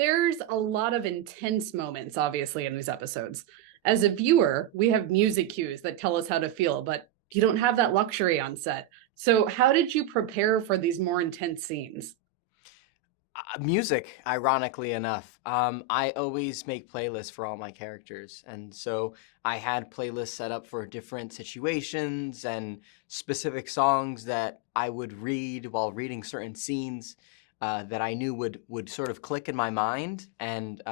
There's a lot of intense moments, obviously, in these episodes. As a viewer, we have music cues that tell us how to feel, but you don't have that luxury on set. So, how did you prepare for these more intense scenes? Music, ironically enough. I always make playlists for all my characters. And so I had playlists set up for different situations and specific songs that I would read while reading certain scenes that I knew would sort of click in my mind and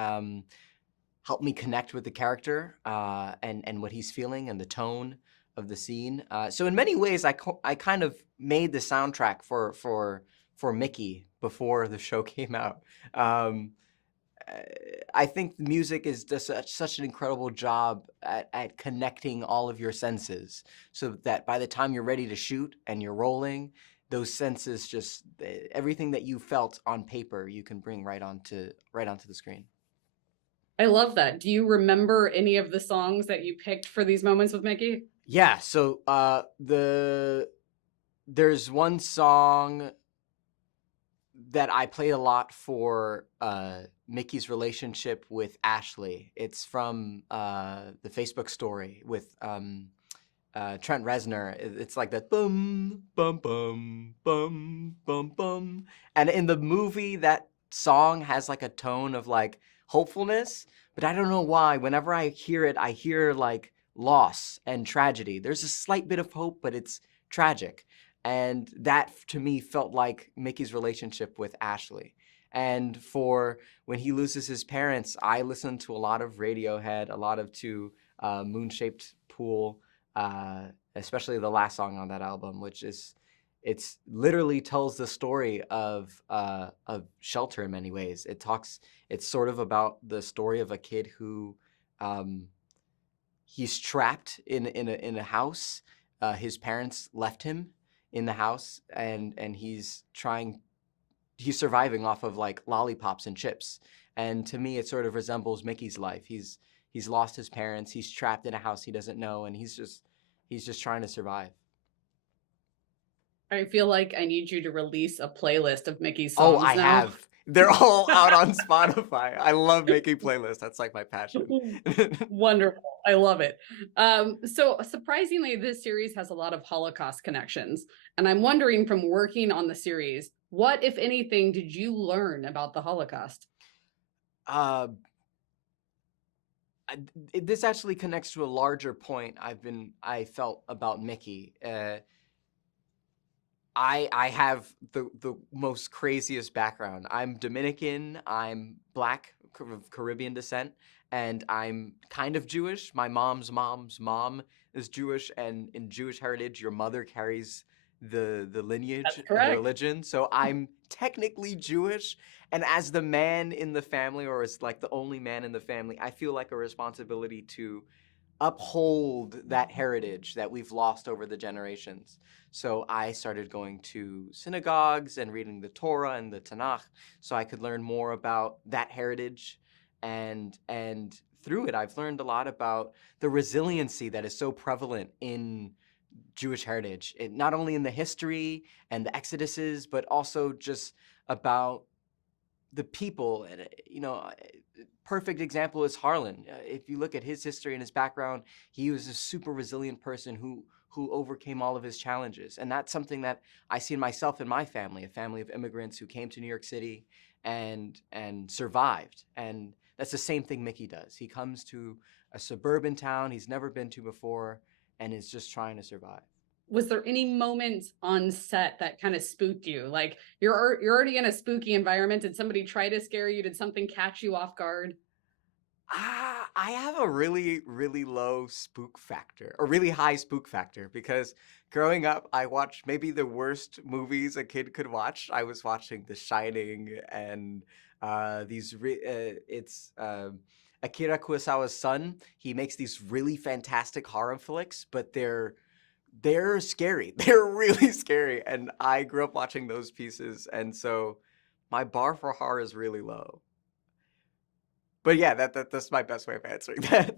help me connect with the character and what he's feeling and the tone of the scene. So in many ways, I kind of made the soundtrack for Mickey before the show came out. Um, I think music is just such an incredible job at connecting all of your senses so that by the time you're ready to shoot and you're rolling, those senses just everything that you felt on paper, you can bring right onto the screen. I love that. Do you remember any of the songs that you picked for these moments with Mickey? Yeah, so there's one song that I played a lot for Mickey's relationship with Ashley. It's from the Facebook story with Trent Reznor. It's like that bum bum bum bum bum bum, and in the movie that song has like a tone of like hopefulness, but I don't know why. Whenever I hear it, I hear like loss and tragedy. There's a slight bit of hope, but it's tragic. And that to me felt like Mickey's relationship with Ashley. And for when he loses his parents, I listen to a lot of Radiohead, a lot of to Moon-Shaped Pool, uh, especially the last song on that album, which is it's literally tells the story of Shelter in many ways. It's sort of about the story of a kid who um, he's trapped in a house. His parents left him in the house, and he's surviving off of like lollipops and chips. And to me, it sort of resembles Mickey's life. He's lost his parents. He's trapped in a house he doesn't know, and he's just trying to survive. I feel like I need you to release a playlist of Mickey's Oh, songs I now. have. They're all out on Spotify. I love making playlists. That's like my passion. Wonderful. I love it. So surprisingly, this series has a lot of Holocaust connections. And I'm wondering from working on the series, what, if anything, did you learn about the Holocaust? uh, this actually connects to a larger point I felt about Mickey. I have the most craziest background. I'm Dominican. I'm black, Caribbean descent, and I'm kind of Jewish. My mom's mom is Jewish, and in Jewish heritage, your mother carries the That's lineage and the correct. religion. So I'm technically Jewish, and as the man in the family, or as like the only man in the family, I feel like a responsibility to uphold that heritage that we've lost over the generations. So I started going to synagogues and reading the Torah and the Tanakh so I could learn more about that heritage, and through it I've learned a lot about the resiliency that is so prevalent in Jewish heritage. Not only in the history and the exoduses, but also just about the people. And perfect example is Harlan. If you look at his history and his background, he was a super resilient person who overcame all of his challenges. And that's something that I see in myself and my family, a family of immigrants who came to New York City and survived. And that's the same thing Mickey does. He comes to a suburban town he's never been to before and is just trying to survive. Was there any moments on set that kind of spooked you? Like you're already in a spooky environment. Did somebody try to scare you? Did something catch you off guard? I have a really, really low spook factor, or really high spook factor, because growing up, I watched maybe the worst movies a kid could watch. I was watching The Shining and it's Akira Kurosawa's son. He makes these really fantastic horror flicks, but they're scary. They're really scary, and I grew up watching those pieces, and so my bar for horror is really low. But yeah, that's my best way of answering that.